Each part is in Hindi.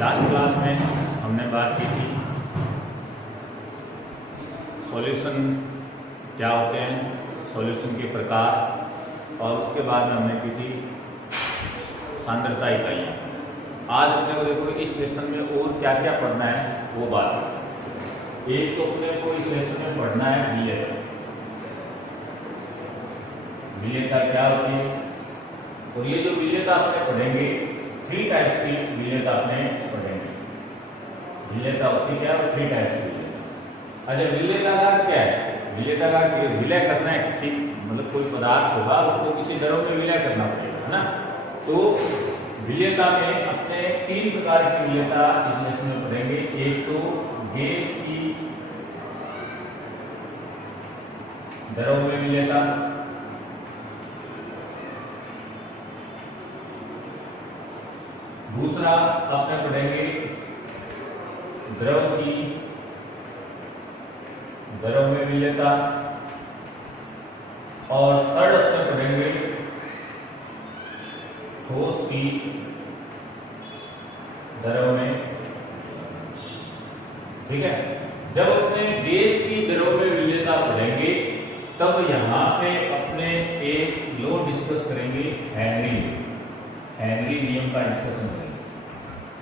लास्ट क्लास में हमने बात की थी सॉल्यूशन क्या होते हैं, सॉल्यूशन के प्रकार, और उसके बाद में हमने की थी सांद्रता इकाइयाँ। आज अपने को देखो इस लेसन में और क्या क्या पढ़ना है वो बात। एक तो अपने को इस लेसन में पढ़ना है विलेयता। विलेयता क्या होती है, और ये जो विलेयता अपने पढ़ेंगे 3 टाइप्स की विलेयता अपने पढ़ेंगे। विलेयता होती क्या है, 3 टाइप्स की विलेयता। अच्छा, विलेयता का क्या है? विलेयता का विलय करना है, किसी मतलब कोई पदार्थ होगा उसको किसी द्रव में विलय करना पड़ेगा, है ना। तो विलेयता में अपने 3 प्रकार की विलेयता इस लेसन में पढ़ेंगे। एक तो गैस की द्रव में विलेयता, दूसरा अपने पढ़ेंगे द्रव की द्रव में विलेयता, और थर्ड अपने पढ़ेंगे ठोस की द्रव में। ठीक है, जब अपने गैस की द्रव में विलेयता पढ़ेंगे तब यहां पे अपने एक लॉ डिस्कस करेंगे, हेनरी नियम का डिस्कशन करेंगे,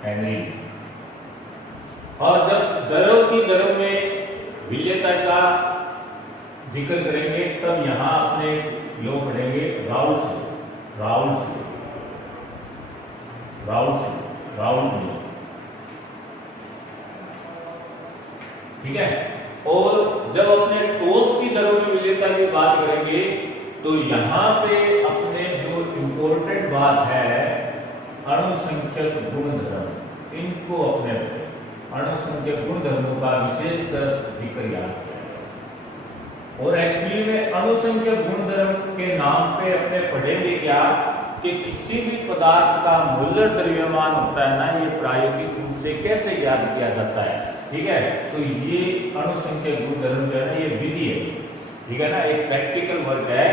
हेनरी। और जब द्रव की द्रव में विलेयता का जिक्र करेंगे तब यहां अपने लॉ पढ़ेंगे राउल्ट नियम। ठीक है, और जब अपने ठोस की द्रव में विलेयता की बात करेंगे तो यहां पे अपने जो इंपॉर्टेंट बात है अणुसंख्यक गुणधर्म, इनको अपने अणुसंख्यक गुणधर्मों का विशेषकर जिक्र याद किया। और एक्चुअली में अणुसंख्यक गुणधर्म के नाम पे अपने पढ़ेंगे क्या कि किसी भी पदार्थ का मोलर द्रव्यमान होता है ना, ये प्रायोगिक रूप से कैसे याद किया जाता है। ठीक है, तो ये अणुसंख्यक गुणधर्म जो है ना, ये विधि है। ठीक है ना, एक प्रैक्टिकल वर्क है।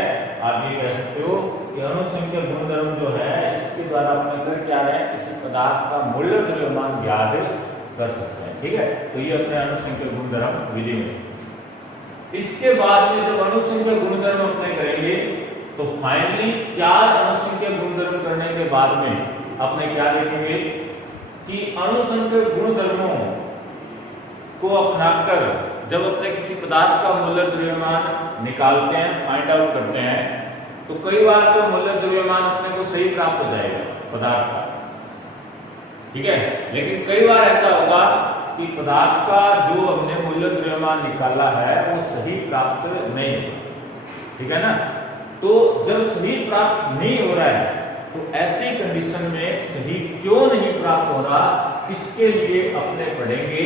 आप ये कह सकते हो कि अणुसंख्यक गुणधर्म जो है इसके द्वारा अपने कर क्या है, किसी पदार्थ का मोलर द्रव्यमान याद कर सकते हैं। ठीक है, तो ये अपने अणुसंख्यक गुणधर्म विधि में। इसके बाद में जब अणुसंख्यक गुणधर्म अपने करेंगे तो फाइनली 4 अणुसंख्यक गुणधर्म करने के बाद में अपने क्या देखेंगे कि अणुसंख्यक गुणधर्मों को अपनाकर जब अपने किसी पदार्थ का मोलर द्रव्यमान निकालते हैं, फाइंड आउट करते हैं, तो कई बार तो मोलर द्रव्यमान अपने को सही प्राप्त हो जाएगा पदार्थ का। ठीक है, लेकिन कई बार ऐसा होगा कि पदार्थ का जो हमने मोलर द्रव्यमान निकाला है वो सही प्राप्त नहीं होगा। ठीक है ना, तो जब सही प्राप्त नहीं हो रहा है तो ऐसी कंडीशन में सही क्यों नहीं प्राप्त हो रहा, इसके लिए अपने पढ़ेंगे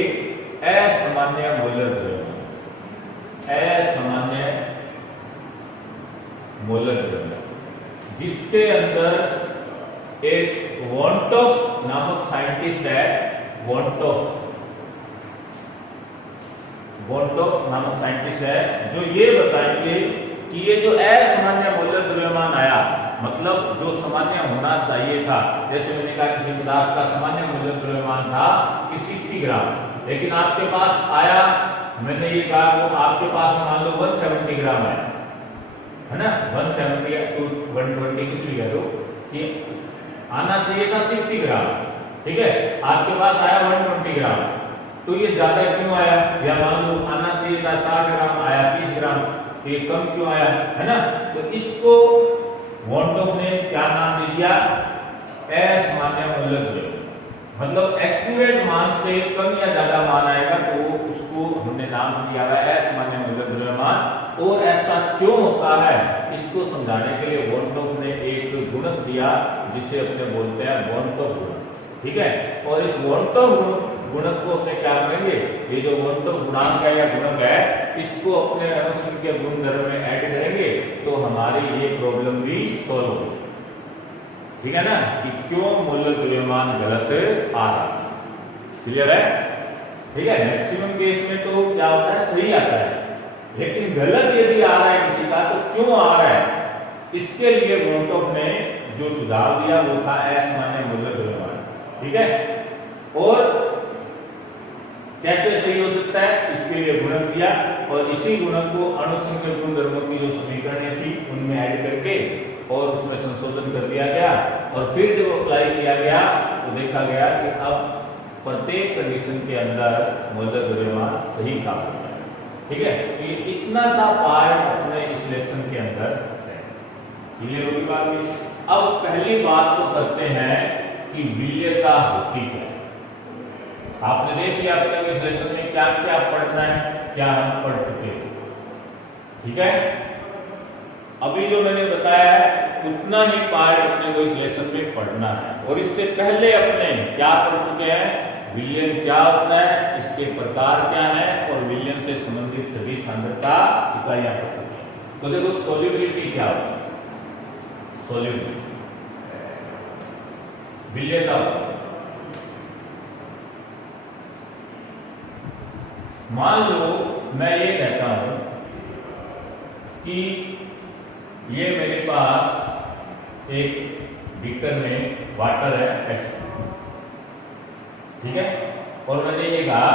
असामान्य मोलर द्रव्यमान, असामान्य मोलर द्रव्यमान, जिसके अंदर एक वॉन्टॉफ नामक साइंटिस्ट है, वॉन्टॉफ नामक साइंटिस्ट है, जो ये बताएंगे कि ये जो असामान्य मोलर द्रव्यमान आया, मतलब जो सामान्य होना चाहिए था, जैसे मैंने कहा किसी पदार्थ का सामान्य मोलर द्रव्यमान था कि 60 ग्राम, लेकिन आपके पास आया, मैंने ये कहा वो आपके पास मान लो 170 ग्राम है ना, 170 टू 120 कुछ भी कह लो, कि आना चाहिए था 60 ग्राम। ठीक है, आपके पास आया 120 ग्राम, तो ये ज्यादा क्यों आया? या मान लो आना चाहिए था 60 ग्राम, आया 30 ग्राम, तो ये कम क्यों आया, है ना। तो इसको वॉन्टॉफ ने क्या नाम दे दिया? असामान्य मोलर द्रव्यमान। मतलब एक्यूरेट मान से कम या ज्यादा मान आएगा तो उसको हमने नाम दिया है असामान्य मोलर द्रव्यमान। और ऐसा क्यों होता है इसको समझाने के लिए वॉन्टॉफ ने एक गुणक दिया जिसे अपने बोलते हैं वॉन्टॉफ गुणक। ठीक है, और इस वॉन्टॉफ गुणक को अपने क्या करेंगे, ये जो वॉन्टॉफ गुणांक है या गुणक है, इसको अपने अणुसंख्यक गुणधर्म में ऐड करेंगे तो हमारी ये प्रॉब्लम भी सॉल्व होगी। ठीक है ना, कि क्यों मोलर द्रव्यमान गलत आ रहा है। क्लियर है? ठीक है, मैक्सिमम केस में तो क्या होता है, सही आता है, लेकिन गलत यदि आ रहा है किसी का तो क्यों आ रहा है, इसके लिए वॉन्टॉफ ने जो सुझाव दिया वो था असामान्य मोलर द्रव्यमान। ठीक है, और कैसे सही हो सकता है, इसके लिए गुणक दिया और इसी गुणक को अणुसंख्यक गुणधर्मों की जो समीकरणें थी उनमें ऐड करके और उसमें संशोधन कर दिया गया और फिर जब अप्लाई किया गया तो देखा गया कि अब प्रत्येक कंडीशन के अंदर मौलिक द्रव्यमान सही काम करता है। ठीक है, तो ये इतना सा पार्ट अपने इस लेसन के अंदर है। क्लियर होगी बात में? अब पहली बात तो करते हैं कि विलेयता होती क्या है। आपने देख लिया अपने इस लेसन में क्या क्या पढ़ना है, क्या हम पढ़ चुके हैं। ठीक है, अभी जो मैंने बताया है उतना ही पार्ट अपने को इस लेसन में पढ़ना है और इससे पहले अपने क्या पढ़ चुके हैं, विलयन क्या होता है, इसके प्रकार क्या है और विलयन से संबंधित सभी सांद्रता इकाइयां पढ़ चुके हैं। तो देखो सोल्यूबिलिटी क्या होती है, सोल्यूबिलिटी विलयता होती है। मान लो मैं ये कहता हूं कि ये मेरे पास एक बीकर में वाटर है H, ठीक है, और मैंने ये कहा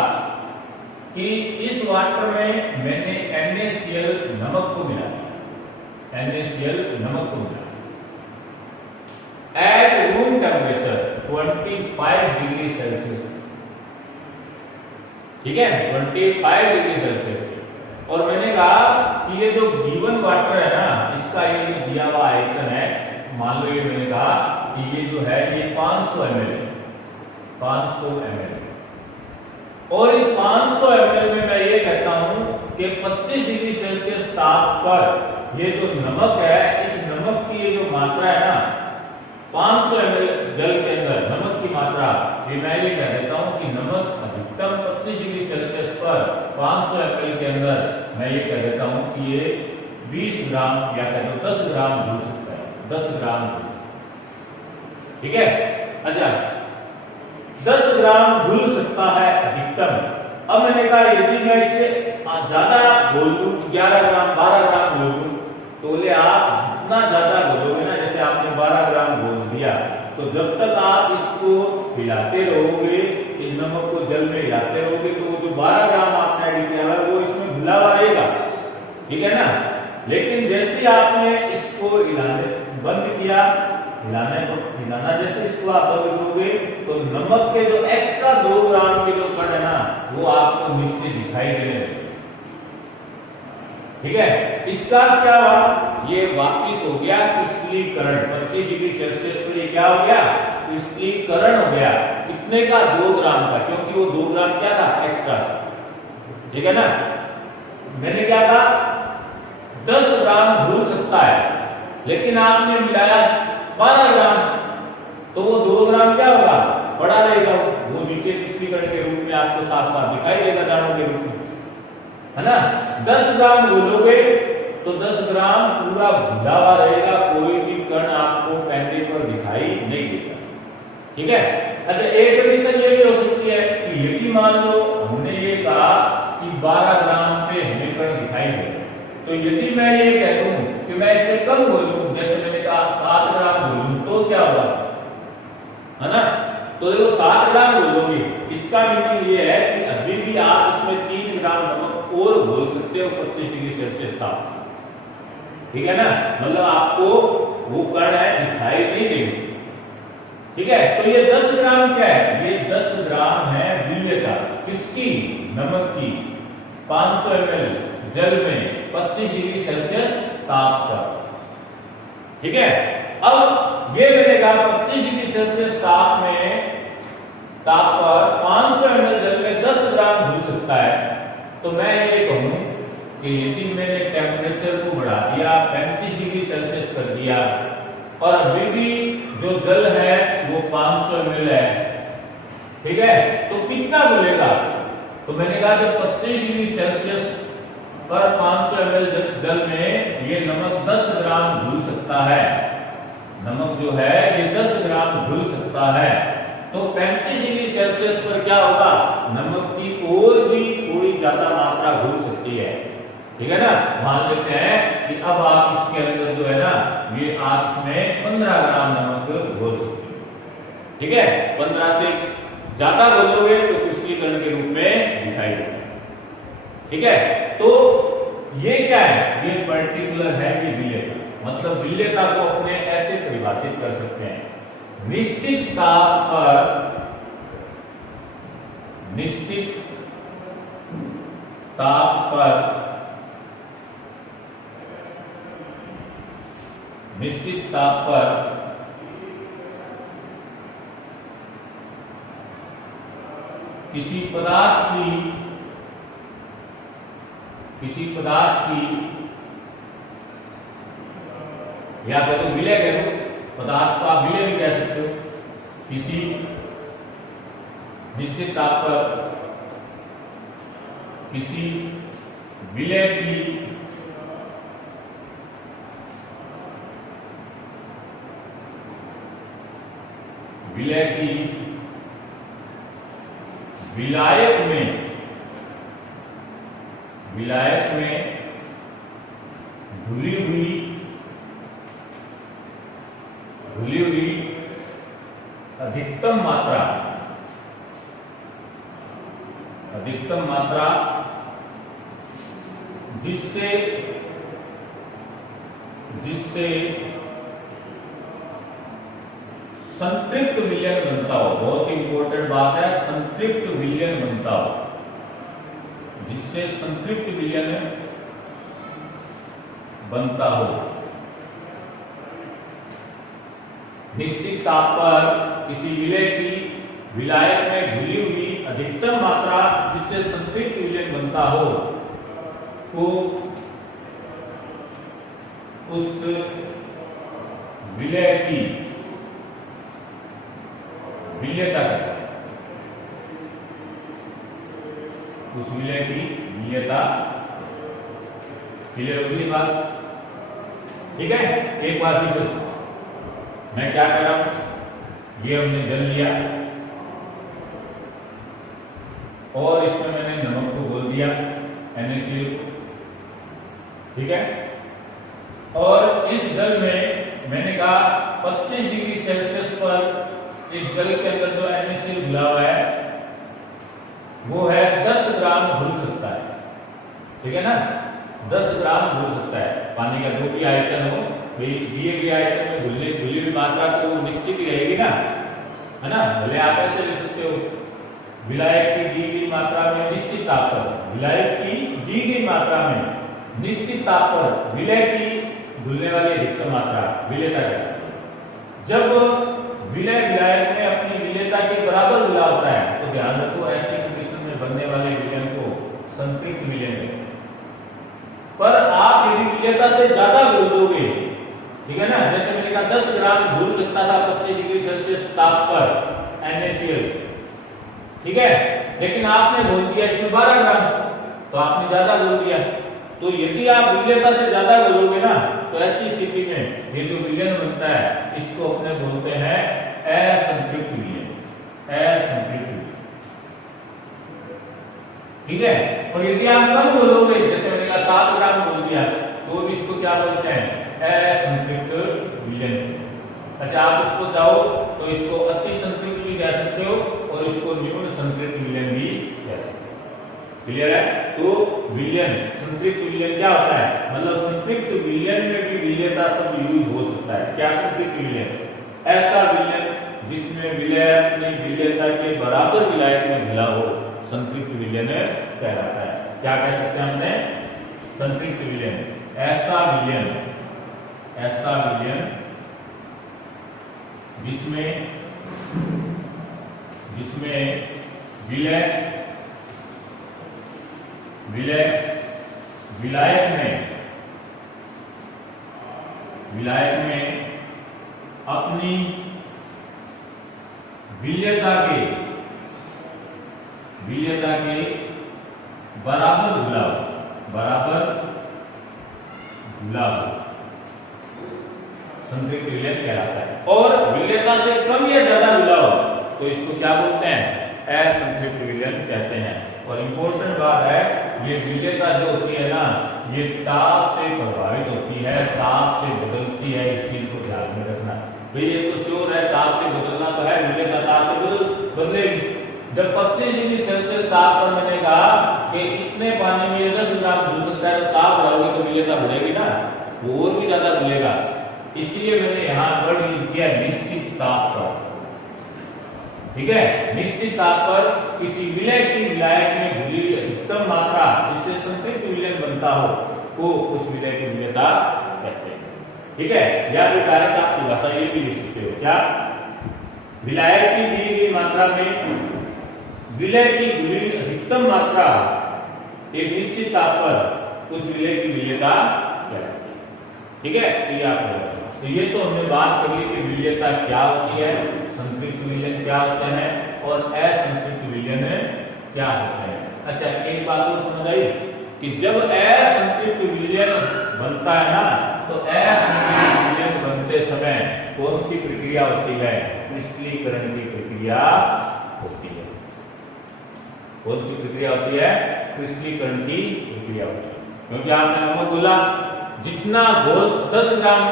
कि इस वाटर में मैंने NaCl नमक को मिला दिया, NaCl नमक को मिला at room temperature 25 degree Celsius, ठीक है, 25 डिग्री सेल्सियस। और मैंने कहा कि ये जो गिवन वाटर है ना, इसका ये जो दिया हुआ आयतन है, मान लो ये मैंने कहा कि ये जो है ये 500 ml है, 500 ml। और इस 500 ml में मैं ये कहता हूं कि 25 डिग्री सेल्सियस ताप पर ये जो नमक है, इस नमक की ये जो मात्रा है ना, 500 ml जल के अंदर नमक की मात्रा, ये मैं ये कह देता हूं कि नमक अधिकतम 25 डिग्री सेल्सियस पर 500 ml के अंदर मैं ये कह देता हूं कि ये 20 ग्राम या कह दो 10 ग्राम घुल सकता है, 10 ग्राम घुल सकता है। ठीक है, अच्छा 10 ग्राम घुल सकता है अधिकतम। अब मैंने कहा यदि मैं इसे ज्यादा घोल दूं, 11 ग्राम 12 ग्राम घोल दूं, तो बोले आप जितना ज्यादा घोलोगे ना, जैसे आपने 12 ग्राम घोल दिया, तो जब तक आप इसको हिलाते रहोगे, इस नमक को जल में हिलाते रहोगे, तो वो जो 12 ग्राम आपने ऐड किया है वो इसमें घुला हुआ रहेगा। ठीक है ना, लेकिन जैसे आपने इसको हिलाने बंद किया, हिलाना जैसे इसको आप बंद करोगे, तो नमक के जो एक्स्ट्रा 2 ग्राम के जो कण है ना, वो आपको नीचे दिखाई देने लगेंगे। ठीक है, इसका क्या हुआ, ये वापिस हो गया क्रिस्टलीकरण, 25 डिग्री सेल्सियस पर ये क्या हो गया, क्रिस्टलीकरण हो गया। कितने का, 2 ग्राम का, क्योंकि वो 2 ग्राम क्या था, एक्स्ट्रा। ठीक है ना, मैंने क्या कहा 10 ग्राम घुल सकता है, लेकिन आपने मिलाया 12 ग्राम, तो वो 2 ग्राम क्या होगा, बड़ा रहेगा, वो नीचे क्रिस्टलीकरण के रूप में आपको साफ साफ दिखाई देगा दानों के रूप में, है ना। 10 ग्राम घोलोगे तो 10 ग्राम पूरा घुला हुआ रहेगा, कोई भी कण आपको पैनल पर दिखाई नहीं देगा। ठीक है, अच्छा एक कंडीशन ये भी हो सकती है कि यदि मान लो हमने ये कहा कि 12 ग्राम पे हमें कण दिखाई दे, तो यदि मैं ये कह दूं कि मैं इससे कम घोलूं, जैसे मैंने कहा 7 ग्राम घोलूं, तो क्या होगा, है ना, तो देखो 7 ग्राम घोलोगे, इसका मीनिंग ये है कि अभी भी आप इसमें 3 ग्राम नमक और घोल सकते हो 25 डिग्री सेल्सियस ताप। ठीक है ना, मतलब आपको वो कण है दिखाई नहीं देंगे। ठीक है, तो ये 10 ग्राम क्या है, ये 10 ग्राम है विलयता, किसकी, नमक की, 500 ml जल में 25 डिग्री सेल्सियस ताप पर। ठीक है, अब ये मैंने कहा 25 डिग्री सेल्सियस ताप पर 500 ml जल में 10 ग्राम घुल सकता है। तो मैं ये कहूं कि यदि मैंने टेम्परेचर को बढ़ा दिया, 35 डिग्री सेल्सियस कर दिया, और अभी भी जो जल है वो 500 ml है, ठीक है, तो कितना घुलेगा, तो मैंने कहा जब 25 डिग्री सेल्सियस पर 500 ml जल में ये नमक 10 ग्राम घुल सकता है, नमक जो है ये 10 ग्राम घुल सकता है, तो 35 डिग्री सेल्सियस पर क्या होगा, नमक की और भी थोड़ी ज्यादा मात्रा घुल सकती है। ठीक है ना, मान लेते हैं कि अब आप इसके अंदर जो है ना, ये आप इसमें 15 ग्राम नमक घोल सकते हैं। ठीक है, 15 से ज्यादा बोलोगे तो कुशलीकरण के रूप में दिखाई देगा। ठीक है, तो ये क्या है, ये पर्टिकुलर है, ये विलेयता, मतलब विलेयता को अपने ऐसे परिभाषित कर सकते हैं, निश्चित ताप पर निश्चित ताप पर किसी पदार्थ की या कह दो विलय कह दो, पदार्थ का विलय भी कह सकते हो, किसी निश्चित ताप पर किसी विलय की विलायक में घुली हुई अधिकतम मात्रा जिससे संतृप्त विलयन बनता हो, बहुत इंपॉर्टेंट बात है, संतृप्त विलयन बनता हो, जिससे संतृप्त विलयन बनता हो, निश्चित ताप पर किसी विलय की विलायक में घुली हुई अधिकतम मात्रा जिससे संतृप्त विलयन बनता हो को उस विलय की विलयता कहते हैं, उस विलय की विलयता। क्लियर होगी बात? ठीक है, एक बार फिर से मैं क्या कर रहा हूं, ये हमने जल लिया और इसमें मैंने नमक को घोल दिया NaCl को, ठीक है, और इस जल में मैंने कहा 25 डिग्री सेल्सियस पर इस जल के अंदर जो NaCl घुला हुआ है वो है 10 ग्राम घुल सकता है, ठीक है ना, 10 ग्राम घुल सकता है। पानी का जो भी आयतन हो, दिए गए आयतन में घुली हुई मात्रा तो निश्चित ही रहेगी ना, है ना, भले आप ऐसे ले सकते हो, विलायक की दी गई मात्रा में निश्चित ताप पर, विलायक की दी गई मात्रा में निश्चित ताप पर विलय की घुलने वाली अधिकतम मात्रा विलेयता कहलाती है। जब विलय विलायक में अपनी विलेयता के बराबर घुला होता है तो ध्यान रखो ऐसी कंडीशन में बनने वाले विलयन को संतृप्त विलयन कहते हैं। पर आप यदि विलेयता से ज्यादा घोल दोगे, ठीक है ना, जैसे मैंने कहा 10 ग्राम घुल सकता था 25 डिग्री सेल्सियस ताप पर NaCl, ठीक है, लेकिन आपने घोल दिया इसमें 12 ग्राम, तो आपने ज्यादा घोल दिया। तो यदि आप विलेयता से ज्यादा घोलोगे ना तो ऐसी स्थिति में ये जो विलयन बनता है इसको अपने बोलते हैं असंतृप्त विलयन, असंतृप्त विलयन, ठीक है। और यदि आप कम घोलोगे, जैसे मैंने कहा 7 ग्राम घोल दिया, तो इसको क्या बोलते हैं, असंतृप्त विलयन। अच्छा, आप इसको चाहो तो इसको अति संतृप्त भी कह सकते हो और इसको न्यून संतृप्त विलयन भी कह सकते हो। क्लियर है? तो विलयन, संतृप्त विलयन क्या होता है, मतलब संतृप्त विलयन में भी विलेयता शब्द यूज हो सकता है। क्या संतृप्त विलयन? ऐसा विलयन जिसमें विलय अपनी विलेयता के बराबर विलायक में घुला हो, संतृप्त विलयन कहलाता है। क्या कह सकते हैं हमने, संतृप्त विलयन, ऐसा विलयन जिसमें विलायक में अपनी विलेयता के बराबर घुला हो, संतृप्त विलयन कहलाता है। और विलेयता से कम या ज्यादा घुला हो तो इसको क्या बोलते हैं, असंतृप्त विलयन कहते हैं। और इंपॉर्टेंट बात है, ये विलेयता जो होती है ना, ये ताप से प्रभावित होती है, ताप से बदलती है, इस चीज को ध्यान में रखना। भाई ये तो श्योर है, ताप से बदलना तो है, विलेयता ताप से बदलेगी, जब 25 डिग्री सेल्सियस ताप पर मैंने कहा कि इतने पानी में 10 ग्राम घुल सकता है, तो ताप बढ़ाओगे तो विलेयता बढ़ेगी ना, वो और भी ज्यादा घुलेगा। इसलिए मैंने यहाँ वर्ड यूज किया निश्चित ताप पर। ठीक है, निश्चित ताप पर किसी विलय की विलायक में घुली अधिकतम मात्रा जिससे संतृप्त विलयन बनता हो को उस विलय की विलेयता कहते हैं। ठीक है, या फिर डायरेक्ट आपकी भाषा ये भी लिख सकते हो, क्या विलायक की दी गई मात्रा में विलय की घुली अधिकतम मात्रा एक निश्चित ताप पर उस विलय की विलेयता कहलाती है। ठीक है, ये आप तो ये तो हमने बात कर ली कि विलेयता क्या होती है, संतृप्त विलयन क्या होता है और असंतृप्त विलयन क्या होता है। अच्छा, एक बात और समझ आई कि जब असंतृप्त विलयन बनता है ना, तो असंतृप्त विलयन बनते समय कौन सी प्रक्रिया होती है? क्रिस्टलीकरण की प्रक्रिया होती है। कौन सी प्रक्रिया होती है? क्रिस्टलीकरण की प्रक्रिया होती है। क्योंकि आपने नमक बोला, जितना घोल 10 ग्राम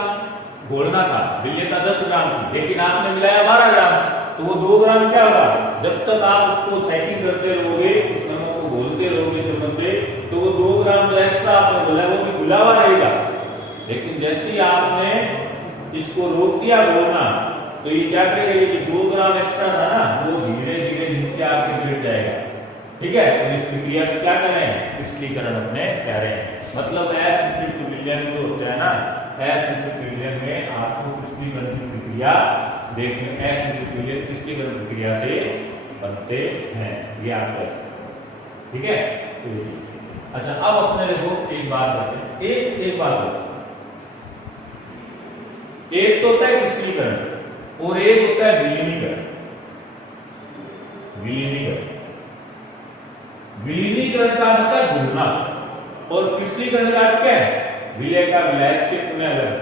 घोलना था, विलेयता 10 ग्राम थी, लेकिन आपने मिलाया 12 ग्राम, तो वो 2 ग्राम क्या होगा? जब तक आप उसको सेटिंग करते रहोगे, उस नमक को घोलते रहोगे चम्मच से, तो वो 2 ग्राम जो एक्स्ट्रा आपने घोला वो भी घुला हुआ रहेगा। लेकिन जैसे ही आपने इसको रोक दिया घोलना, तो ये क्या करेगा? ये 2 ग्राम एक्स्ट्रा था ना, वो धीरे धीरे नीचे आके गिर जाएगा। ठीक है, तो इस प्रक्रिया को क्या कर रहे हैं? क्रिस्टलीकरण अपने कह रहे हैं। मतलब असंतृप्त विलयन जो होता है ना, असंतृप्त विलयन में आपको क्रिस्टलीकरण की प्रक्रिया देखने, असंतृप्त विलयन क्रिस्टलीकरण प्रक्रिया से बनते हैं, ये आप कह सकते हैं। ठीक है, अच्छा अब अपने देखो एक बात करते हैं, एक बात होती है, एक तो होता है क्रिस्टलीकरण और एक होता है विलीनीकरण। विलीनीकरण का अर्थ है घुलना और क्रिस्टलीकरण का अर्थ क्या है? विलय का विलायक से पुनः अलग।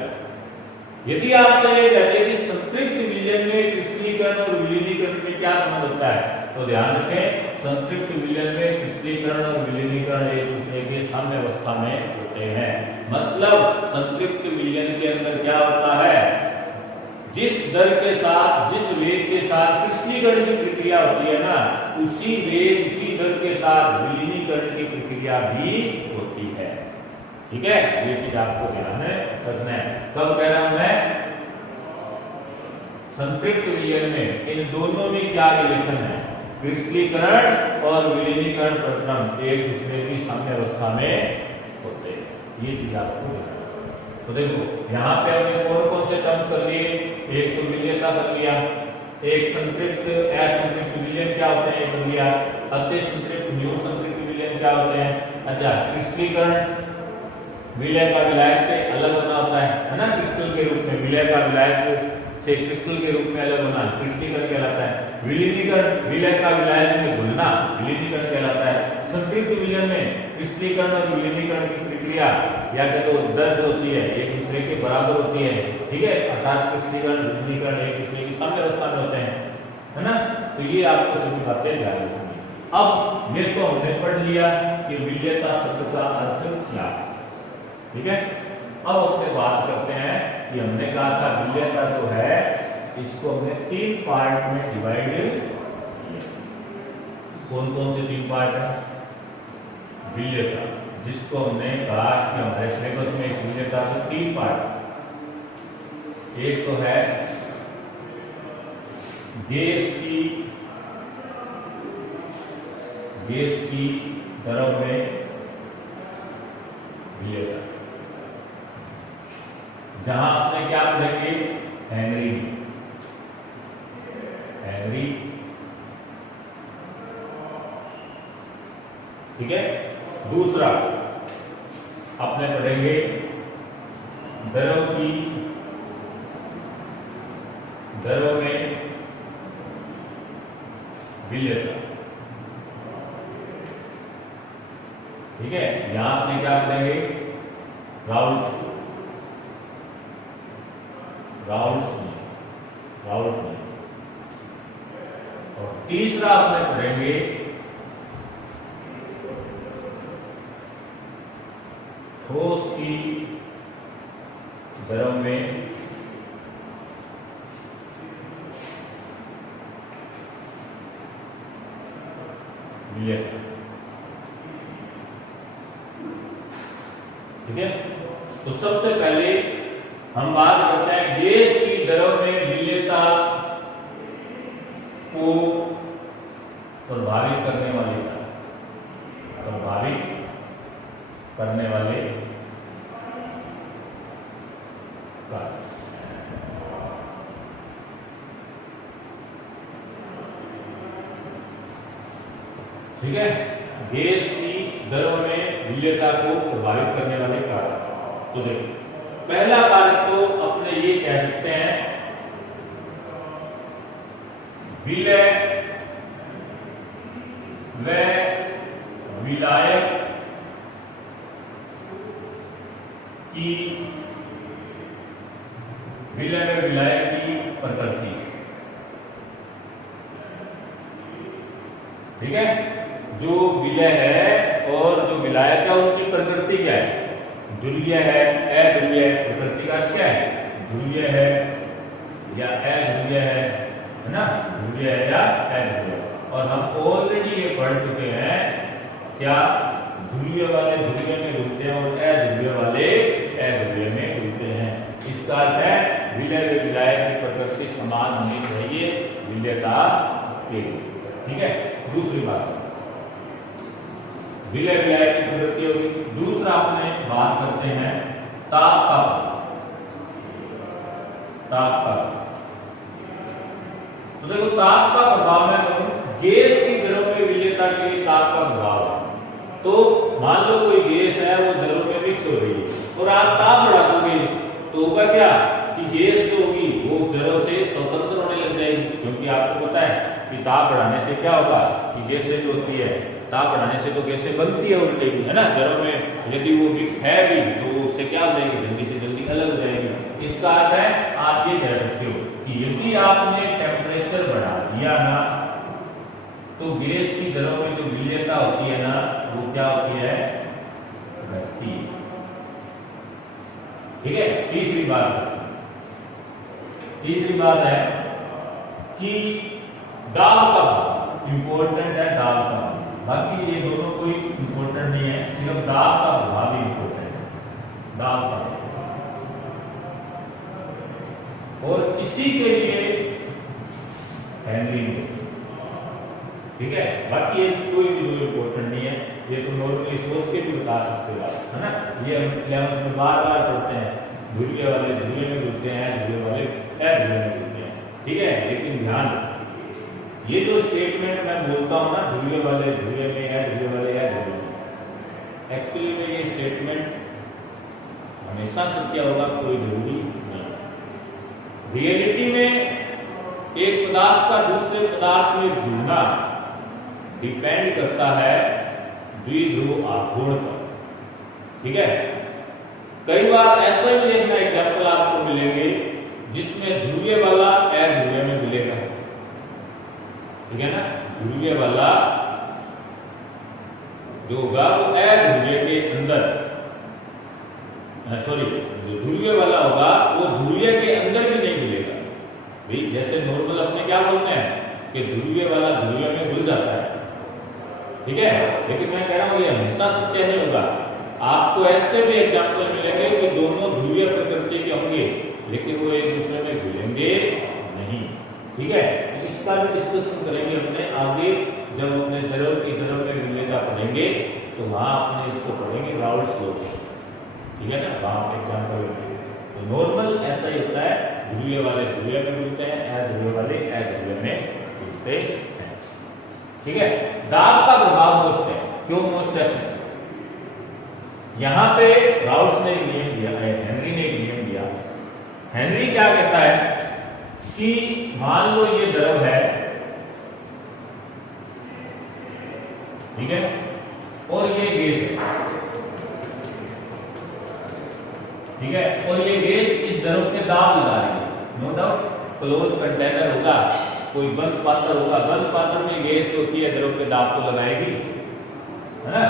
यदि आपसे ये कहते हैं कि संतृप्त विलयन में क्रिस्टलीकरण और विलीनीकरण में क्या संबंध होता है, तो ध्यान रखें, संतृप्त विलयन में क्रिस्टलीकरण और विलीनीकरण एक दूसरे के साम्य अवस्था में होते हैं। मतलब संतृप्त विलयन के अंदर क्या होता है? जिस दर के साथ, जिस वेग के साथ क्रिस्टलीकरण की प्रक्रिया होती है ना, उसी वेग उसी दर के साथ विलीनीकरण की प्रक्रिया भी होती है। ठीक है, ये चीज आपको ध्यान रखना है। कब कह रहा हूं मैं? संतृप्त विलयन में इन दोनों में क्या रिलेशन है? क्रिस्टलीकरण और विलीनीकरण प्रक्रम एक दूसरे की साम्य अवस्था में होते हैं। ये चीज आपको ध्यान। तो देखो यहाँ पे हमने कौन से टर्म्स कर लिए? एक तो विलेयता कर लिया, एक संतृप्त असंतृप्त विलयन क्या होते हैं कर लिया, अति संतृप्त न्यून संतृप्त विलयन क्या होते हैं। अच्छा, क्रिस्टलीकरण विलय का विलायक से अलग होना होता है ना, क्रिस्टल के रूप में विलय का विलायक से क्रिस्टल के रूप में अलग होना क्रिस्टलीकरण कहलाता है। विलीनीकरण विलय का विलायक में घुलना विलीनीकरण कहलाता है। संतृप्त विलयन में क्रिस्टलीकरण और विलीनीकरण की प्रक्रिया या तो दर जो होती है एक दूसरे के बराबर होती है। ठीक है, अर्थात क्रिस्टलीकरण विलीनीकरण एक दूसरे की साम्य अवस्था में होते हैं, है ना। तो ये आपको सभी बातें ध्यान रखनी। अब ये तो हमने पढ़ लिया कि विलेयता शब्द का अर्थ क्या है। ठीक है, अब अपने बात करते हैं कि हमने कहा था विलेयता जो है इसको हमने 3 पार्ट में डिवाइड किया। कौन कौन से 3 पार्ट है? विलेयता, जिसको हमने कहा कि हमारे सिलेबस में इस विलेयता से 3 पार्ट, एक तो है गैस की द्रव में विलेयता, जहां आपने क्या पढ़ेंगे? हेनरी। ठीक है, दूसरा अपने पढ़ेंगे द्रव में विलेयता। ठीक है, यहां आपने क्या पढ़ेंगे? राउल्ट में। और तीसरा आपने पढ़ेंगे ठोस की द्रव में विलेयता। ठीक है, तो सबसे पहले हम बात करते हैं गैस की दरों में विलेयता को प्रभावित करने वाले कारक। ठीक है, गैस की दरों में विलेयता को प्रभावित करने वाले कारक। तो देखो, पहला कारक तो अपने ये कह सकते हैं विलय व विलायक की प्रकृति। ठीक है, जो विलय है और जो विलायक है उनकी प्रकृति क्या है? ध्रुवीय है, अध्रुवीय। प्रकृति का क्या है? ध्रुवीय है या अध्रुवीय है ना? ध्रुवीय है या अध्रुवीय। और हम ऑलरेडी ये पढ़ चुके हैं क्या, ध्रुवीय वाले ध्रुवीय में घूमते हैं और अध्रुवीय वाले अध्रुवीय में घूमते हैं। इसका अर्थ है विलय व विलायक की प्रकृति समान होनी चाहिए विलेयता के। ठीक है, दूसरी बात विलय विलायक की प्रकृति होगी। दूसरा अपने बात करते हैं ताप का। तो देखो, ताप का प्रभाव मैं कहूं गैस की दरों में विलेयता के लिए ताप का प्रभाव है। तो मान लो कोई गैस है वो दरों में मिक्स हो रही है और आप ताप बढ़ा दोगे तो होगा क्या कि गैस जो होगी वो दरों से स्वतंत्र होने लग जाएगी। क्योंकि आपको पता है कि ताप बढ़ाने से क्या होगा कि गैसें जो होती है, ताप बढ़ाने से तो गैसें बनती है उल्टे भी, है ना? दरों में यदि वो मिक्स है भी तो उससे क्या हो जाएगी, जल्दी से जल्दी अलग हो जाएगी। इसका अर्थ है आप ये कह सकते हो कि यदि आपने टेम्परेचर बढ़ा दिया ना तो गैस की दरों में जो विलेयता होती है ना वो क्या होती है, घटती है। ठीक है, तीसरी बात है कि दाब का इंपॉर्टेंट है, दाब का। बाकी ये दोनों कोई इंपॉर्टेंट नहीं है, सिर्फ दाब का प्रभाव ही इंपॉर्टेंट है, दाब का। और इसी के लिए हेनरी। ठीक है, बाकी ये कोई भी दो इंपॉर्टेंट नहीं है, ये तो नॉर्मली सोच के भी बता सकते हो आप, है ना? ये हम 11th में बार पढ़ते हैं, ध्रुवीय वाले ध्रुवीय में घूमते हैं, ध्रुवीय वाले अध्रुवीय में घूमते हैं। ठीक है, लेकिन ध्यान ये जो स्टेटमेंट मैं बोलता हूं ना, ध्रुवीय वाले ध्रुवीय में है, ध्रुवीय वाले अध्रुवीय में, एक्चुअली में ये स्टेटमेंट हमेशा सत्य होगा कोई जरूरी नहीं। रियलिटी में एक पदार्थ का दूसरे पदार्थ में घूमना डिपेंड करता है द्विध्रुव आघूर्ण पर। ठीक है, कई बार ऐसा भी देखना एग्जाम्पल आपको मिलेंगे जिसमें ध्रुवीय वाला अध्रुवीय में मिलेगा। ठीक है ना, ध्रुवीय वाला जो होगा वो अध्रुवीय के अंदर, सॉरी, जो ध्रुवीय वाला होगा वो ध्रुवीय के अंदर भी नहीं मिलेगा। भाई जैसे नॉर्मल अपने क्या बोलते हैं कि ध्रुवीय वाला ध्रुवीय में घुल जाता है। ठीक है, लेकिन मैं कह रहा हूं ये हमेशा सत्य नहीं होगा। आपको ऐसे भी एग्जाम्पल मिलेंगे कि दोनों ध्रुवीय प्रकृति के होंगे लेकिन वो एक दूसरे में घुलेंगे नहीं। ठीक है, इसका भी डिस्कशन करेंगे अपने आगे, जब अपने दरों की दरों में विलेयता पढ़ेंगे तो वहां अपने इसको पढ़ेंगे राउल्ट्स लॉ। ठीक है ना, वहां एग्जाम्पल होंगे। तो नॉर्मल ऐसा ही होता है, ध्रुवीय वाले ध्रुवीय में मिलते हैं, अध्रुवीय वाले अध्रुवीय में मिलते हैं। ठीक है, दाब का प्रभाव मोस्ट है। क्यों मोस्ट है? यहां पे राउल्ट्स ने नियम दिया है, हेनरी ने नियम दिया। हेनरी क्या कहता है कि मान लो ये द्रव है, ठीक है, और ये गैस है, ठीक है, और ये गैस इस द्रव पे दाब लगा रही है। नो डाउट क्लोज कंटेनर होगा, कोई बंद पात्र होगा, बंद पात्र में गैस होती है, द्रव पे दाब तो लगाएगी, है ना?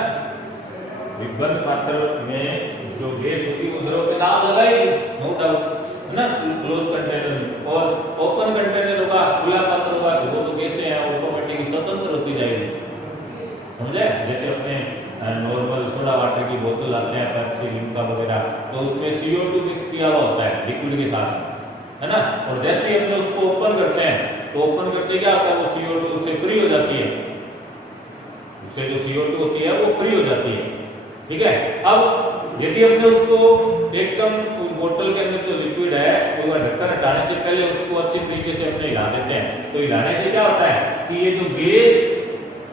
बंद पात्र में जो गैस होती है वो द्रव पे दाब लगाएगी, नो डाउट, है ना? क्लोज कंटेनर में। और ओपन कंटेनर होगा, खुला पात्र होगा, तो वो तो गैसें हैं, ऑटोमेटिकली स्वतंत्र होती जाएगी। बोतल आते हैं पेप्सी लिम्का वगैरह, तो उसमें CO2 मिक्स किया हुआ होता है लिक्विड के साथ, है ना। और जैसे ही अपने उसको ओपन करते हैं तो ओपन करते क्या होता है, वो CO2 से फ्री हो जाती है, उससे जो CO2 होती है वो फ्री हो जाती है, ठीक है। अब यदि हमने उसको एकदम बोतल के अंदर जो लिक्विड है वो ढक्कन हटाने से पहले उसको अच्छी तरीके से अपने हिला देते हैं, तो हिलाने से क्या होता है कि ये जो गैस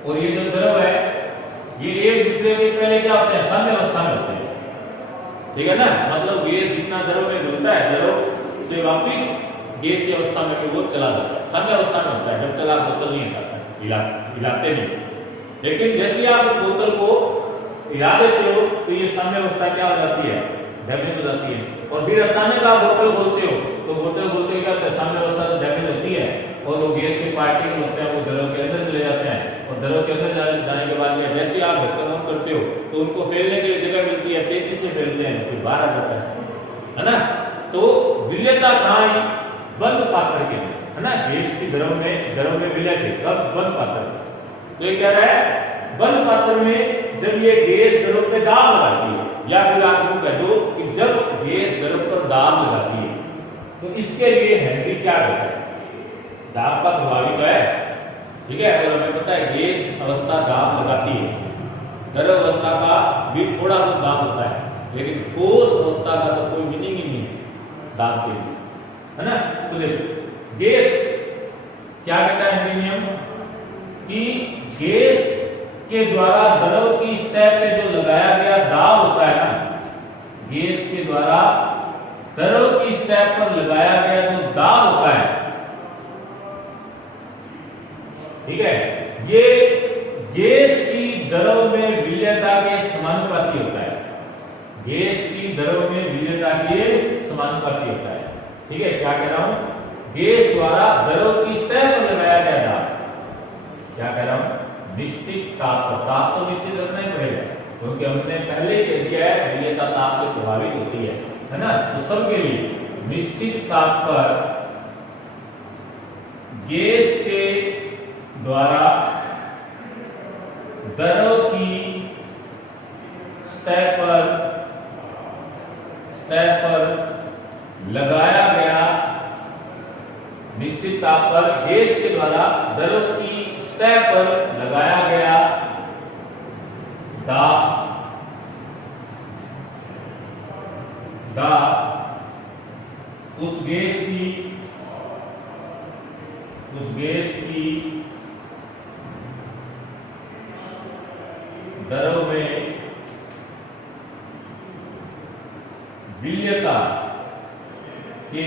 और ये जो द्रव है ये एक दूसरे के पहले क्या होते हैं, साम्य अवस्था में होते हैं, ठीक है ना। मतलब गैस जितना द्रव में घुलता है, द्रव से वापिस गैस की अवस्था में वो चला जाता है, साम्य अवस्था में होता है जब तक आप बोतल नहीं हटाते, हिलाते नहीं। लेकिन जैसे आप उस बोतल को हिला देते हो तो ये साम्य अवस्था क्या हो जाती है, डैमेज हो जाती है। और फिर अचानक आप बोतल खोलते हो तो बोतल खोलते क्या होता है, साम्य अवस्था तो डैमेज होती है और वो गैस के पार्टिकल होते हैं वो द्रव के अंदर चले जाते हैं, और द्रव के अंदर जाने के बाद में जैसे आप ढक्कन ऑन करते हो तो उनको फैलने के लिए जगह मिलती है, तेजी से फैलते हैं, फिर बाहर आ जाता है ना। तो विलेयता कहाँ है, बंद पात्र के अंदर, है ना। गैस की द्रव में विलय थे कब, बंद पात्र। तो ये क्या है, बंद पात्र में जब ये गैस द्रव पे दाब लगाती है, या फिर आप यूं कह दो कि जब गैस द्रव पर दाब लगाती है तो इसके लिए हेनरी क्या कहता है, दाब का प्रभावी तो है, ठीक है। और हमें पता है गैस अवस्था दाब लगाती है, द्रव अवस्था का भी थोड़ा बहुत दाब होता है, लेकिन ठोस अवस्था का तो कोई मीनिंग ही नहीं है दाब के लिए, है ना। तो देखो गैस क्या कहता है हेनरी नियम कि गैस के द्वारा द्रव की सतह पे जो लगाया गया दाब होता है ना, गैस के द्वारा द्रव की सतह पर लगाया गया जो दाब होता है, ठीक है, ये गैस की द्रव में विलेयता के समानुपाती होता है, गैस की द्रव में विलेयता के समानुपाती होता है, ठीक है। क्या कह रहा हूं, गैस द्वारा द्रव की सतह पर लगाया गया दाब, क्या कह रहा हूं, निश्चित ताप तो निश्चित रखना ही पड़ेगा, क्योंकि हमने पहले ही कह दिया है विलेयता ताप से प्रभावित होती है ना। तो सबके लिए निश्चित ताप पर गैस के द्वारा द्रव की सतह पर लगाया गया, निश्चित ताप पर गैस के द्वारा द्रव की सतह पर लगाया गया दाब उस गैस की द्रव में विलेयता के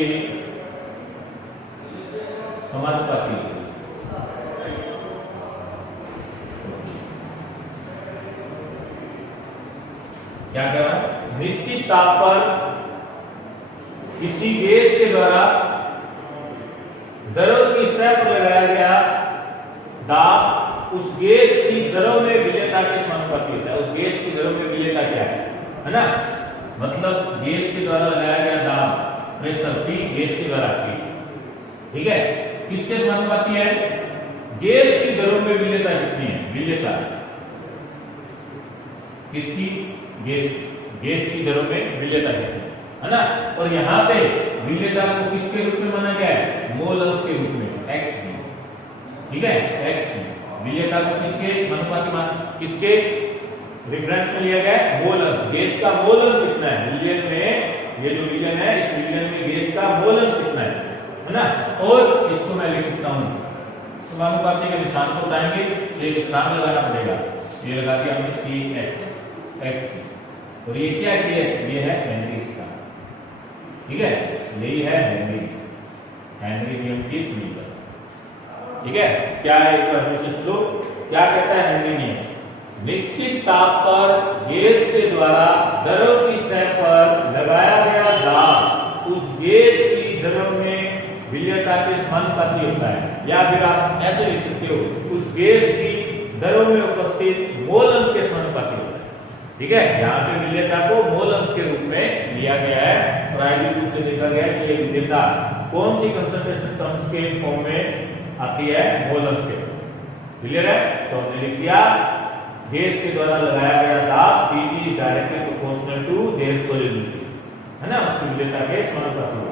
समानुपाती, क्या कह रहा हूं, निश्चित ताप पर किसी गैस के द्वारा द्रव की सतह पर लगाया गया दाब उस गैस की द्रव में विलेयता के समानुपाती होता है। उस गैस की द्रव में विलेयता क्या है ना, मतलब गैस के द्वारा लगाया गया दाब, प्रेशर P, गैस के द्वारा P, ठीक है, किसके समानुपाती है, गैस की द्रव में विलेयता कितनी है, विलेयता किसकी, गैस की द्रव में विलेयता कितनी है ना। और यहाँ पे विलेयता को किसके रूप में माना गया है, मोल अंश के रूप में, x, ठीक है, x विलेयता को किसके समानुपाती किसके रेफरेंस में लिया गया है, मोल अंश। गैस का मोल अंश कितना है, विलियन में, ये जो विलियन है इस विलियन में गैस का मोल अंश कितना है ना। और इसको मैं लिख सकता हूं, समानुपाती के निशान को उठाएंगे, एक स्थान लगाना पड़ेगा, ये लगा दिया हमने CH, x, और ये क्या है, ये है हेनरी का, ठीक है, यही है हेनरी नियम की समीकरण, ठीक है। क्या है एक बार विशेष लो, क्या कहता है हेनरी नियम, निश्चित ताप पर गैस के द्वारा द्रव की सतह पर लगाया गया दाब उस गैस की द्रव में विलेयता के समानुपाती होता है, या फिर आप ऐसे लिख सकते हो, उस गैस की द्रव में उपस्थित मोल अंश के समानुपाती होता है, ठीक है। यहाँ पे विलेयता को मोल अंश के रूप में लिया गया है, प्रायोगिक रूप से देखा गया कि ये विलेयता कौन सी कंसंट्रेशन टर्म्स के फॉर्म में आती है, मोल अंश के, क्लियर है। तो हमने लिख दिया गैस के द्वारा लगाया गया दाब Pg is directly proportional to their solubility, है ना, उसकी विलेयता के समानुपाती है।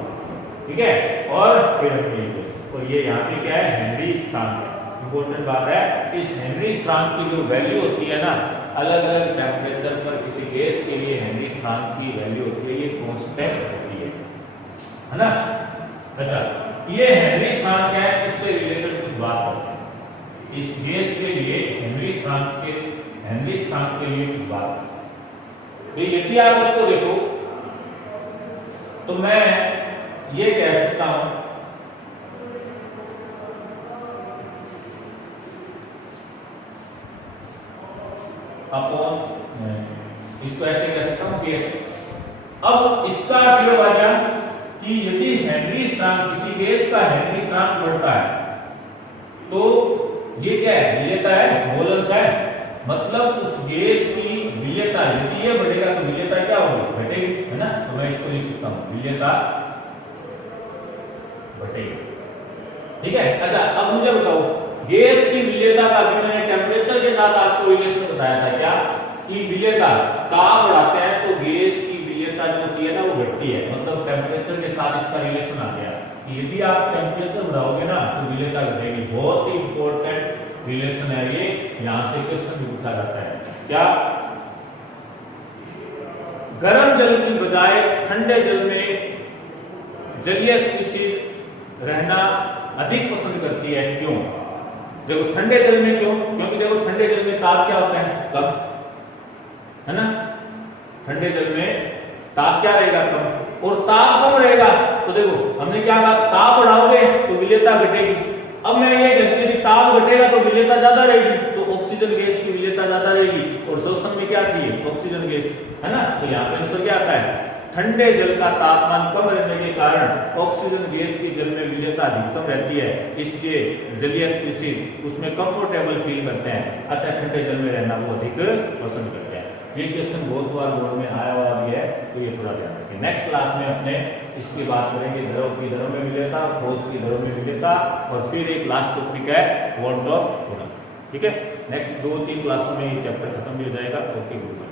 ठीक है, और फिर अपनी इक्वेशन, और ये यहाँ पे क्या है, हेनरी स्थिरांक है। इंपॉर्टेंट बात है, इस हेनरी स्थिरांक की जो वैल्यू होती है ना, अलग अलग टेम्परेचर पर किसी गैस के लिए हेनरी स्थिरांक की वैल्यू होती है, ये कांस्टेंट होती है ना। अच्छा, ये हेनरी स्थिरांक है, इससे रिलेटेड कुछ बात करते हैं। इस गैस के लिए हेनरी स्थिरांक के लिए कुछ बात, तो यदि आप उसको देखो तो मैं ये कह सकता हूं अपॉन, इसको ऐसे कह सकता हूं pH। अब इसका अर्थ हो गया कि यदि हेनरी स्थिरांक, किसी गैस का हेनरी स्थिरांक बढ़ता है तो ये क्या है, विलेयता है, मोलर्स है, मतलब उस गैस की विलेयता, यदि ये बढ़ेगा तो विलेयता क्या होगी, घटेगी, है ना। तो मैं इसको लिख सकता हूं विलेयता घटेगी। ठीक है। अच्छा, अब मुझे बताओ, गैस की विलेयता का भी मैंने टेम्परेचर के साथ आपको रिलेशन बताया था क्या, कि विलेयता ताप बढ़ाते हैं तो गैस की विलेयता जो होती है ना वो घटती है, मतलब टेम्परेचर के साथ इसका रिलेशन आ गया कि यदि आप टेम्परेचर बढ़ाओगे ना तो विलेयता घटेगी। बहुत ही इंपॉर्टेंट रिलेशन है ये, यहां से क्वेश्चन भी पूछा जाता है। क्या गर्म जल की बजाय ठंडे जल में जलीय स्पीशीज रहना अधिक पसंद करती है, क्यों? देखो ठंडे जल में क्यों, क्योंकि देखो ठंडे जल में ताप क्या होता है, कम, है ना। ठंडे जल में ताप क्या रहेगा, कम, और ताप कम रहेगा तो देखो हमने क्या कहा, ताप बढ़ाओगे तो विलेयता घटेगी। अब मैं ये कहती यदि ताप घटेगा तो विलेयता ज्यादा रहेगी, तो ऑक्सीजन गैस की विलेयता ज्यादा रहेगी, और शोषण में क्या चाहिए, ऑक्सीजन गैस, है ना। तो यहाँ पे आंसर क्या आता है, ठंडे जल का तापमान कम रहने के कारण ऑक्सीजन गैस की जल में विलेयता अधिकतम रहती है, इसलिए जलीय स्पीशीज उसमें कंफर्टेबल फील करते हैं, अतः ठंडे जल में रहना वो अधिक पसंद करते हैं। ये क्वेश्चन बहुत बार बोर्ड में आया हुआ भी है, तो ये थोड़ा ध्यान रखें। नेक्स्ट क्लास में अपने इसकी बात करेंगे, द्रव की दरों में विलेयता, ठोस की दरों में विलेयता, और फिर एक लास्ट टॉपिक है बॉन्ड ऑफ प्रोडक्ट। ठीक है, नेक्स्ट 2-3 क्लासों में ये चैप्टर खत्म हो जाएगा। Okay, good bye.